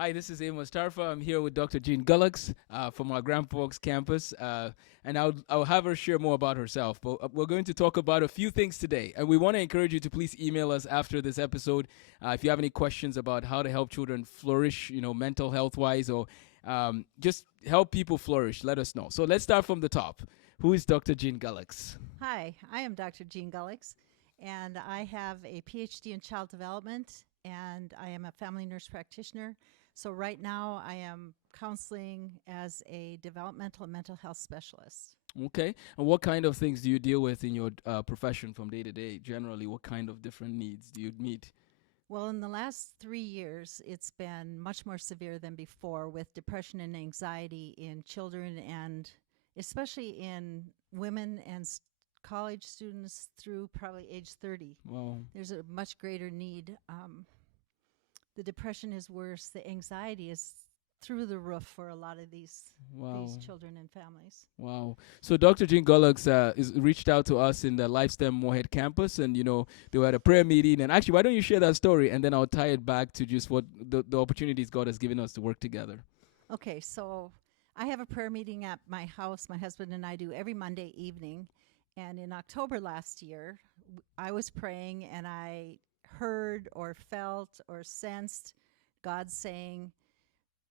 Hi, this is Amos Tarfa. I'm here with Dr. Jean Gullux from our Grand Forks campus, and I'll have her share more about herself. But we're going to talk about a few things today, and we want to encourage you to please email us after this episode if you have any questions about how to help children flourish, mental health wise, or just help people flourish. Let us know. So let's start from the top. Who is Dr. Jean Gullux? Hi, I am Dr. Jean Gullix, and I have a PhD in child development, and I am a family nurse practitioner. So right now I am counseling as a developmental and mental health specialist. Okay. And what kind of things do you deal with in your profession from day to day? Generally, what kind of different needs do you meet? Well, in the last 3 years, it's been much more severe than before with depression and anxiety in children and especially in women and college students through probably age 30. Wow. There's a much greater need. The depression is worse. The anxiety is through the roof for a lot of these Wow. children and families. Wow. So Dr. Jean Gullux is reached out to us in the Lifestem Moorhead campus, and they were at a prayer meeting. And actually, why don't you share that story, and then I'll tie it back to just what the opportunities God has given us to work together. Okay, so I have a prayer meeting at my house. My husband and I do every Monday evening. And in October last year, I was praying and I heard or felt or sensed God saying,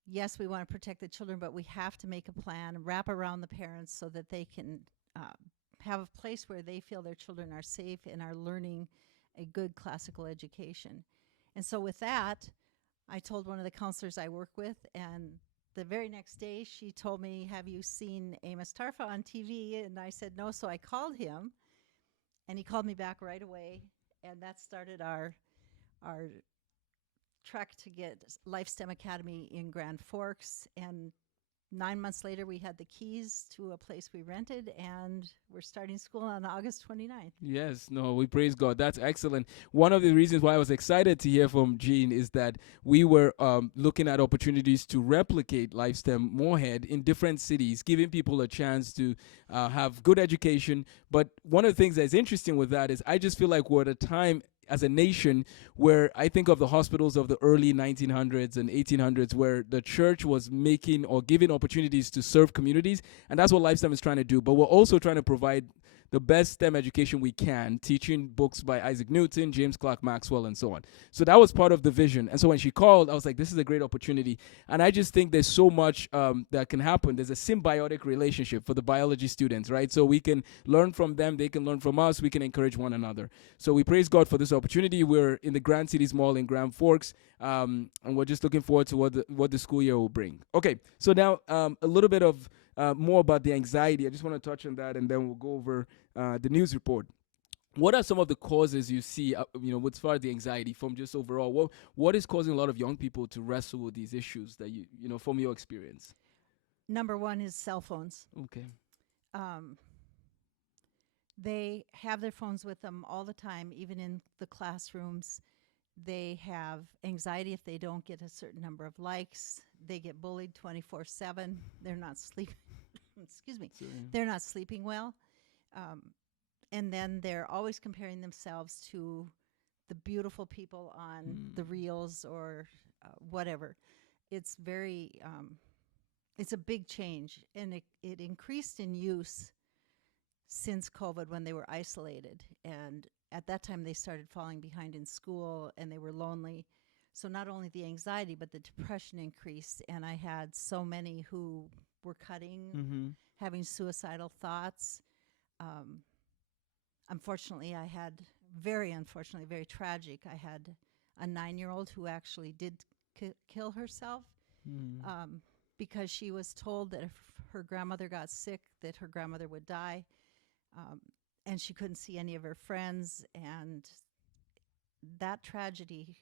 yes, we want to protect the children, but we have to make a plan, wrap around the parents so that they can have a place where they feel their children are safe and are learning a good classical education. And so with that, I told one of the counselors I work with, and the very next day she told me, have you seen Amos Tarfa on TV? And I said, no. So I called him, and he called me back right away. And that started our trek to get Lifestem Academy in Grand Forks. And 9 months later, we had the keys to a place we rented, and we're starting school on August 29th. Yes, no, we praise God. That's excellent. One of the reasons why I was excited to hear from Jean is that we were looking at opportunities to replicate Lifestem Moorhead in different cities, giving people a chance to have good education. But one of the things that's interesting with that is I just feel like we're at a time as a nation where I think of the hospitals of the early 1900s and 1800s where the church was making or giving opportunities to serve communities, and that's what Lifestem is trying to do. But we're also trying to provide the best STEM education we can, teaching books by Isaac Newton, James Clerk Maxwell, and so on. So that was part of the vision. And so when she called, I was like, this is a great opportunity. And I just think there's so much that can happen. There's a symbiotic relationship for the biology students, right? So we can learn from them, they can learn from us, we can encourage one another. So we praise God for this opportunity. We're in the Grand Cities Mall in Grand Forks, and we're just looking forward to what the school year will bring. Okay, so now a little bit of more about the anxiety. I just want to touch on that, and then we'll go over the news report. What are some of the causes you see, with far the anxiety from just overall? What is causing a lot of young people to wrestle with these issues that from your experience? Number one is cell phones. Okay. They have their phones with them all the time, even in the classrooms. They have anxiety if they don't get a certain number of likes. They get bullied 24/7. They're not sleeping. Excuse me. So, They're not sleeping well. And then they're always comparing themselves to the beautiful people on the reels or whatever. It's very, it's a big change. And it increased in use since COVID when they were isolated. And at that time, they started falling behind in school and they were lonely. So not only the anxiety, but the depression increased. And I had so many who were cutting, having suicidal thoughts. Unfortunately, very tragic. I had a 9-year-old who actually did kill herself because she was told that if her grandmother got sick, that her grandmother would die. And she couldn't see any of her friends. And that tragedy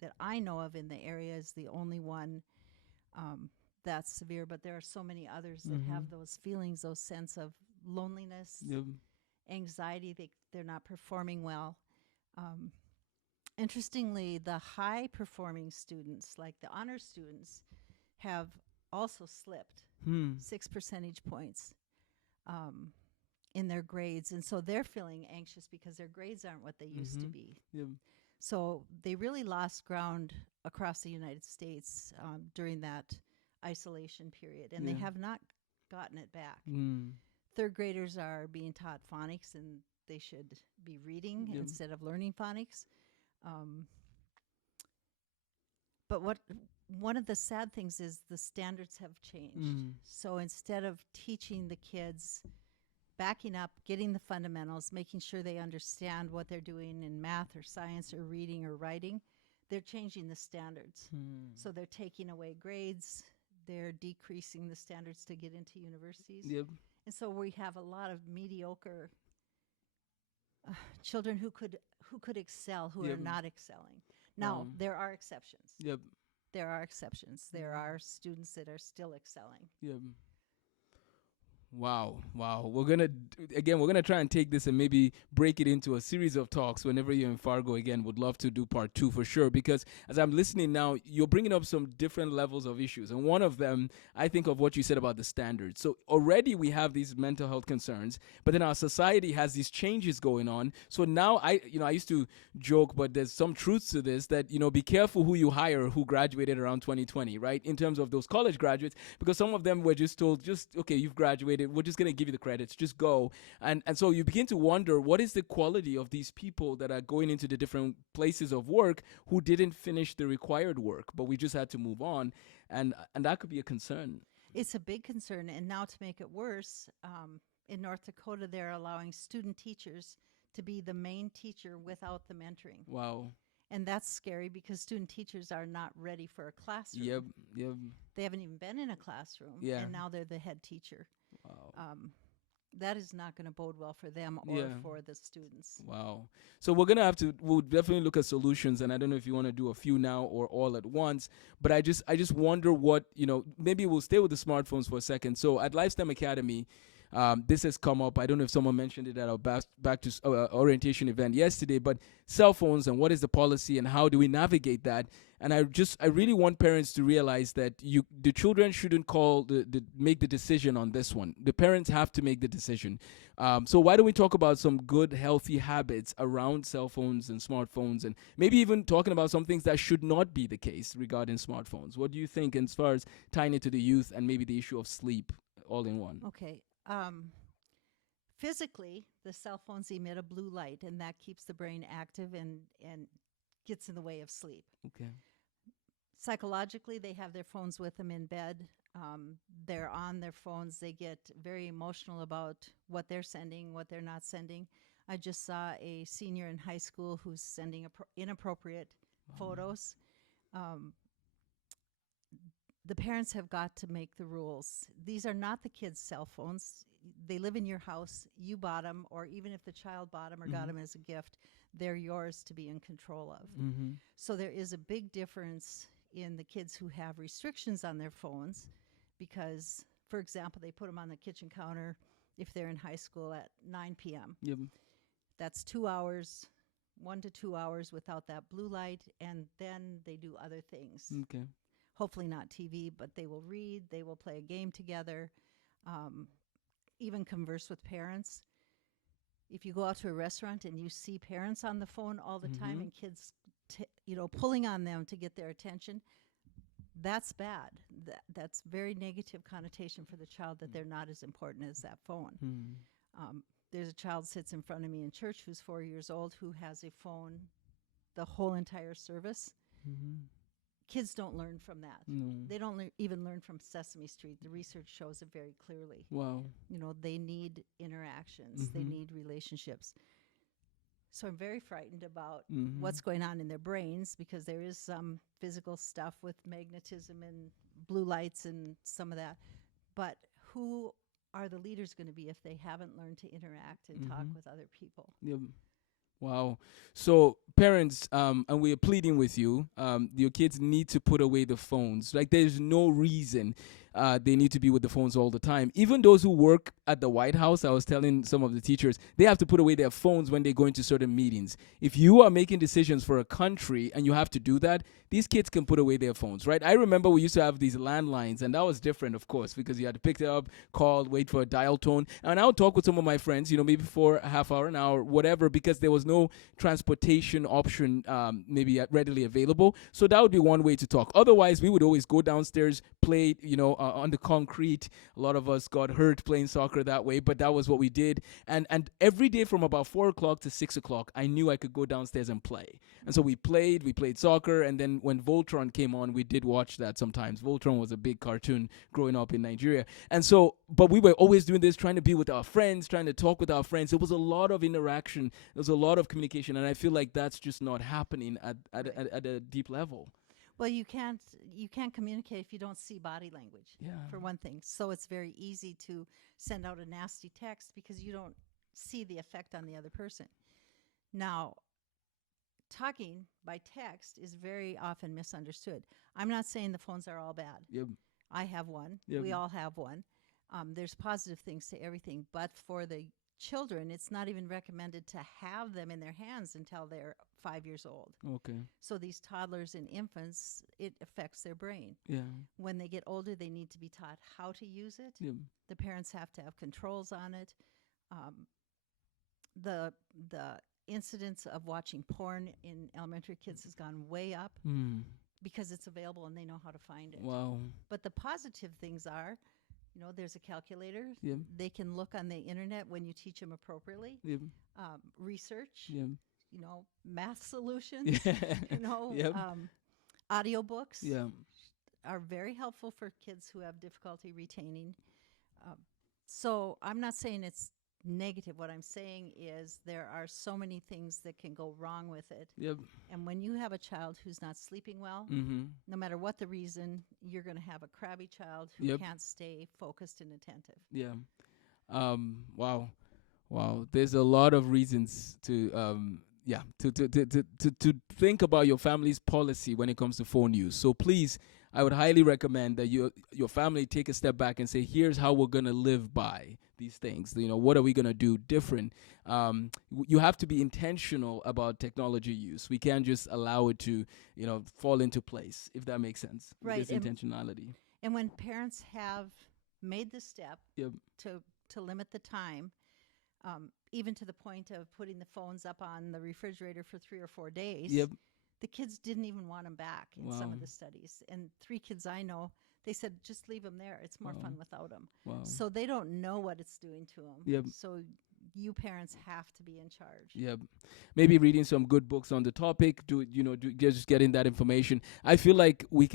that I know of in the area is the only one that's severe. But there are so many others that have those feelings, those sense of loneliness, anxiety. They're not performing well. Interestingly, the high-performing students, like the honor students, have also slipped 6 percentage points in their grades. And so they're feeling anxious because their grades aren't what they used to be. So they really lost ground across the United States during that isolation period, and they Yeah. have not gotten it back. Mm. Third graders are being taught phonics, and they should be reading Yep. instead of learning phonics. Um, but one of the sad things is the standards have changed. Mm. So instead of teaching the kids, backing up, getting the fundamentals, making sure they understand what they're doing in math or science or reading or writing, they're changing the standards. Mm. So they're taking away grades, they're decreasing the standards to get into universities. Yep. And so we have a lot of mediocre children who could excel, who Yep. are not excelling. Now, Wow. there are exceptions. Yep. There are exceptions. There are students that are still excelling. Yep. Wow. We're gonna try and take this and maybe break it into a series of talks whenever you're in Fargo again. Would love to do part 2 for sure, because as I'm listening now, you're bringing up some different levels of issues, and one of them, I think of what you said about the standards. So already we have these mental health concerns, but then our society has these changes going on. So now I used to joke, but there's some truth to this, that be careful who you hire who graduated around 2020, right? In terms of those college graduates, because some of them were just told, okay, you've graduated, we're just going to give you the credits, just go. And so you begin to wonder, what is the quality of these people that are going into the different places of work who didn't finish the required work, but we just had to move on. And that could be a concern. It's a big concern. And now to make it worse, in North Dakota, they're allowing student teachers to be the main teacher without the mentoring. Wow. And that's scary because student teachers are not ready for a classroom. Yep. They haven't even been in a classroom. Yeah. And now they're the head teacher. Wow. That is not going to bode well for them or for the students. Wow. So we'll definitely look at solutions, and I don't know if you want to do a few now or all at once, but I just wonder what, maybe we'll stay with the smartphones for a second. So at Lifestem Academy, this has come up. I don't know if someone mentioned it at our back to orientation event yesterday, but cell phones and what is the policy and how do we navigate that? And I really want parents to realize that the children shouldn't make the decision on this one. The parents have to make the decision. So why don't we talk about some good, healthy habits around cell phones and smartphones, and maybe even talking about some things that should not be the case regarding smartphones. What do you think as far as tying it to the youth and maybe the issue of sleep all in one? Okay. Physically, the cell phones emit a blue light, and that keeps the brain active and gets in the way of sleep. Okay. Psychologically, they have their phones with them in bed. They're on their phones. They get very emotional about what they're sending, what they're not sending. I just saw a senior in high school who's sending inappropriate photos. The parents have got to make the rules. These are not the kids' cell phones. They live in your house. You bought them, or even if the child bought them or got them as a gift, they're yours to be in control of. Mm-hmm. So there is a big difference in the kids who have restrictions on their phones because, for example, they put them on the kitchen counter if they're in high school at 9 p.m. Yep. That's 2 hours, 1 to 2 hours without that blue light, and then they do other things. Okay. Hopefully not TV, but they will read, they will play a game together, even converse with parents. If you go out to a restaurant and you see parents on the phone all the time and kids pulling on them to get their attention, that's bad. That's very negative connotation for the child that they're not as important as that phone. There's a child sits in front of me in church who's 4 years old who has a phone the whole entire service. Kids don't learn from that. No. They don't even learn from Sesame Street. The research shows it very clearly. Wow. They need interactions. They need relationships. So I'm very frightened about what's going on in their brains because there is some physical stuff with magnetism and blue lights and some of that. But who are the leaders going to be if they haven't learned to interact and talk with other people? Yep. Wow. So parents, and we are pleading with you, your kids need to put away the phones. Like there's no reason they need to be with the phones all the time. Even those who work at the White House, I was telling some of the teachers, they have to put away their phones when they go into certain meetings. If you are making decisions for a country and you have to do that, these kids can put away their phones, right? I remember we used to have these landlines, and that was different, of course, because you had to pick it up, call, wait for a dial tone. And I would talk with some of my friends, maybe for a half hour, an hour, whatever, because there was no transportation option maybe readily available. So that would be one way to talk. Otherwise, we would always go downstairs, play, on the concrete. A lot of us got hurt playing soccer that way, but that was what we did. And every day from about 4 o'clock to 6 o'clock, I knew I could go downstairs and play. And so we played soccer, and then when Voltron came on, we did watch that sometimes. Voltron was a big cartoon growing up in Nigeria. And so, but we were always doing this, trying to be with our friends, trying to talk with our friends. There was a lot of interaction. There was a lot of communication, and I feel like that's just not happening at a deep level. Well, you can't communicate if you don't see body language, Yeah. for one thing. So it's very easy to send out a nasty text because you don't see the effect on the other person. Now, talking by text is very often misunderstood. I'm not saying the phones are all bad. Yep. I have one. Yep. We all have one. There's positive things to everything, but for the children, it's not even recommended to have them in their hands until they're 5 years old. Okay. So these toddlers and infants, it affects their brain. Yeah. When they get older, they need to be taught how to use it. Yep. The parents have to have controls on it. The incidence of watching porn in elementary kids has gone way up because it's available and they know how to find it. Wow. But the positive things are, there's a calculator. Yep. They can look on the internet when you teach them appropriately. Yep. Research. Yep. Math solutions. Yep. Audiobooks. Yeah. Are very helpful for kids who have difficulty retaining. So I'm not saying it's negative. What I'm saying is there are so many things that can go wrong with it. Yep. And when you have a child who's not sleeping well, no matter what the reason, you're going to have a crabby child who can't stay focused and attentive. Yeah. Wow. There's a lot of reasons to to think about your family's policy when it comes to phone use. So please, I would highly recommend that your family take a step back and say, here's how we're going to live by these things. What are we going to do different? You have to be intentional about technology use. We can't just allow it to, fall into place, if that makes sense. Right. There's intentionality. And when parents have made the step Yep. to limit the time, even to the point of putting the phones up on the refrigerator for 3 or 4 days, Yep. the kids didn't even want them back in some Wow. of the studies. And 3 kids I know, they said, just leave them there. It's more Wow. fun without them. Wow. So they don't know what it's doing to them. Yep. So you parents have to be in charge. Yep. Maybe reading some good books on the topic, just getting that information. I feel like we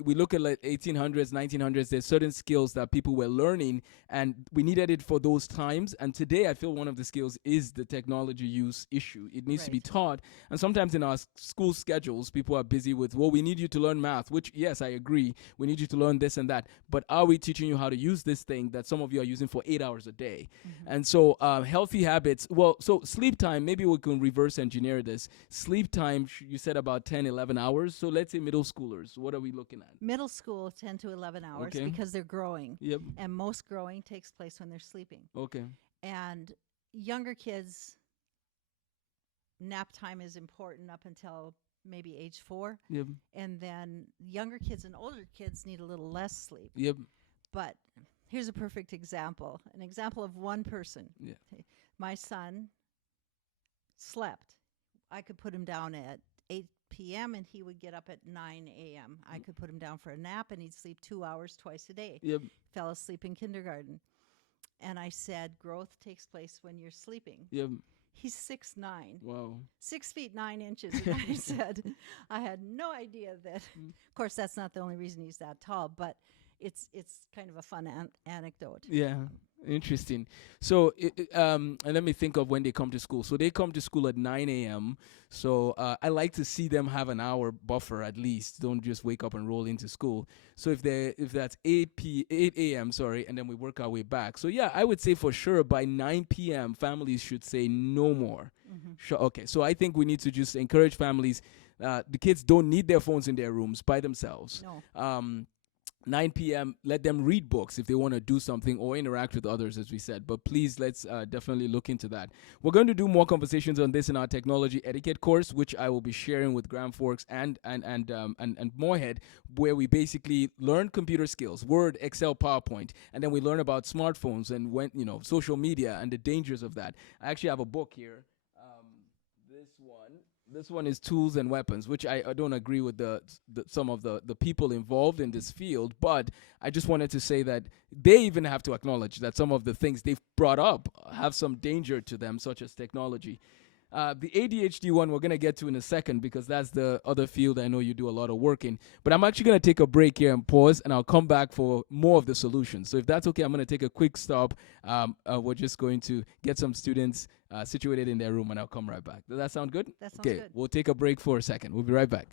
look at like 1800s, 1900s, there's certain skills that people were learning and we needed it for those times. And today I feel one of the skills is the technology use issue. It needs to be taught. And sometimes in our school schedules, people are busy with, we need you to learn math, which, yes, I agree. We need you to learn this and that. But are we teaching you how to use this thing that some of you are using for 8 hours a day? And so healthy habits, so sleep time, maybe we can reverse engineer this. Sleep time, you said about 10, 11 hours. So let's say middle schoolers, what are we looking at? Middle school, 10 to 11 hours because they're growing. Yep. And most growing takes place when they're sleeping. Okay. And younger kids, nap time is important up until maybe age 4. Yep. And then younger kids and older kids need a little less sleep. Yep. But here's a perfect example, an example of one person. Yeah. My son slept. I could put him down at 8 p.m. and he would get up at 9 a.m. I could put him down for a nap and he'd sleep 2 hours twice a day. Yep. Fell asleep in kindergarten. And I said, growth takes place when you're sleeping. Yep. He's 6'9". Wow. 6 feet 9 inches. And I said, I had no idea that. Of course, that's not the only reason he's that tall, but it's kind of a fun anecdote. Yeah. Interesting. So, and let me think of when they come to school. So they come to school at 9 a.m. So I like to see them have an hour buffer at least. Don't just wake up and roll into school. So if that's 8 a.m. and then we work our way back. So yeah, I would say for sure by 9 p.m. families should say no more. Sure. Okay. So I think we need to just encourage families. The kids don't need their phones in their rooms by themselves. No. 9 p.m., let them read books if they want to do something or interact with others, as we said. But please, let's definitely look into that. We're going to do more conversations on this in our technology etiquette course, which I will be sharing with Grand Forks and Moorhead, where we basically learn computer skills, Word, Excel, PowerPoint, and then we learn about smartphones and social media and the dangers of that. I actually have a book here. This one. This one is Tools and Weapons, which I don't agree with some of the people involved in this field, but I just wanted to say that they even have to acknowledge that some of the things they've brought up have some danger to them, such as technology. The ADHD one we're going to get to in a second because that's the other field I know you do a lot of work in. But I'm actually going to take a break here and pause, and I'll come back for more of the solutions. So if that's okay, I'm going to take a quick stop. We're just going to get some students situated in their room, and I'll come right back. Does that sound good? That sounds Okay, good. we'll take a break for a second. We'll be right back.